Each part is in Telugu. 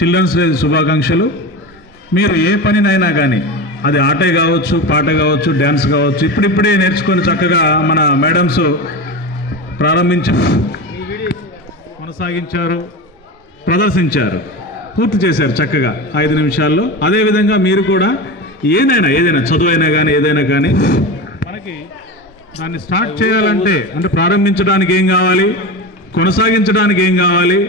చిల్డ్రన్స్ డే శుభాకాంక్షలు. మీరు ఏ పనినైనా కానీ అది ఆటే కావచ్చు, పాట కావచ్చు, డ్యాన్స్ కావచ్చు, ఇప్పుడిప్పుడే నేర్చుకొని చక్కగా మన మేడమ్స్ ప్రారంభించారు, కొనసాగించారు, ప్రదర్శించారు, పూర్తి చేశారు చక్కగా 5 నిమిషాల్లో. అదేవిధంగా మీరు కూడా ఏదైనా చదువు అయినా కానీ ఏదైనా కానీ మనకి దాన్ని స్టార్ట్ చేయాలంటే అంటే ప్రారంభించడానికి ఏం కావాలి, కొనసాగించడానికి ఏం కావాలి,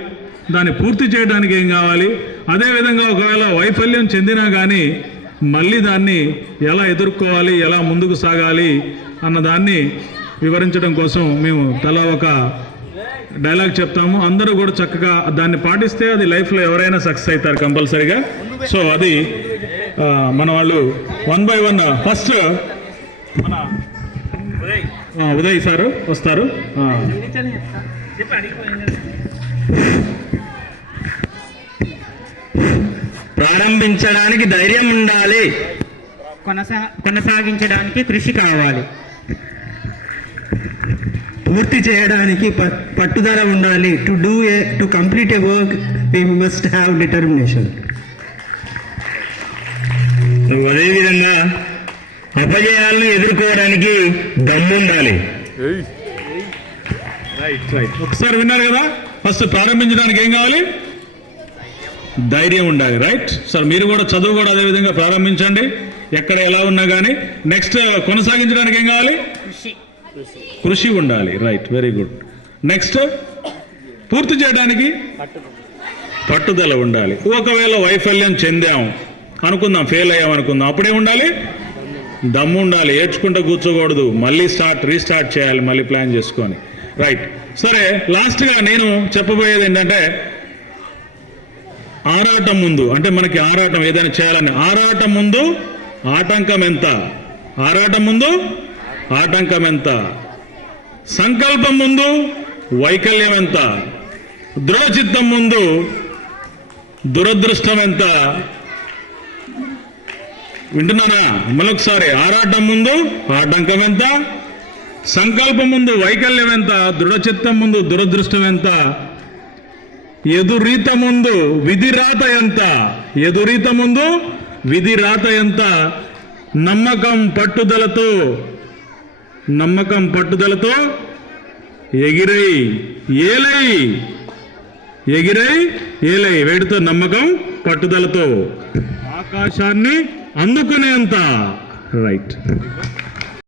దాన్ని పూర్తి చేయడానికి ఏం కావాలి, అదేవిధంగా ఒకవేళ వైఫల్యం చెందినా కానీ మళ్ళీ దాన్ని ఎలా ఎదుర్కోవాలి, ఎలా ముందుకు సాగాలి అన్న దాన్ని వివరించడం కోసం మేము తలా ఒక డైలాగ్ చెప్తాము. అందరూ కూడా చక్కగా దాన్ని పాటిస్తే అది లైఫ్లో ఎవరైనా సక్సెస్ అవుతారు కంపల్సరీగా. సో అది మన వాళ్ళు 1 by 1 ఫస్ట్ మన ఉదయ్ సారు వస్తారు. ప్రారంభించడానికి ధైర్యం ఉండాలి, కొనసాగించడానికి కృషి కావాలి, పూర్తి చేయడానికి పట్టుదల ఉండాలి. To complete a work we must have determination. అదేవిధంగా అపజయాలను ఎదుర్కోవడానికి దమ్ము ఉండాలి. ఒకసారి విన్నారు కదా, ఫస్ట్ ప్రారంభించడానికి ఏం కావాలి, ధైర్యం ఉండాలి. రైట్ సార్, మీరు కూడా చదువు కూడా అదేవిధంగా ప్రారంభించండి ఎక్కడ ఎలా ఉన్నా కానీ. నెక్స్ట్ కొనసాగించడానికి ఏం కావాలి, కృషి ఉండాలి. Right, very good. నెక్స్ట్ పూర్తి చేయడానికి పట్టుదల ఉండాలి. ఒకవేళ వైఫల్యం చెందాం అనుకుందాం, ఫెయిల్ అయ్యాం అనుకుందాం, అప్పుడే ఉండాలి, దమ్ము ఉండాలి. ఏడ్చుకుంటూ కూర్చోకూడదు, మళ్ళీ రీస్టార్ట్ చేయాలి, మళ్ళీ ప్లాన్ చేసుకొని. రైట్, సరే లాస్ట్గా నేను చెప్పబోయేది ఏంటంటే ఆరాటం ముందు, అంటే మనకి ఆరాటం ఏదైనా చేయాలని, ఆరాటం ముందు ఆటంకం ఎంత, ఆరాటం ముందు ఆటంకం ఎంత, సంకల్పం ముందు వైకల్యం ఎంత, దృఢచిత్తం ముందు దురదృష్టం ఎంత. వింటున్నారా? మరొకసారి, ఆరాటం ముందు ఆటంకం ఎంత, సంకల్పం ముందు వైకల్యం ఎంత, దృఢచిత్తం ముందు దురదృష్టం ఎంత, ఎదురీత ముందు విధిరాత ఎంత, ఎదురీత ముందు విధిరాత ఎంత, నమ్మకం పట్టుదలతో ఎగిరై ఏలై వేడితో నమ్మకం పట్టుదలతో ఆకాశాన్ని అందుకునేంత. రైట్.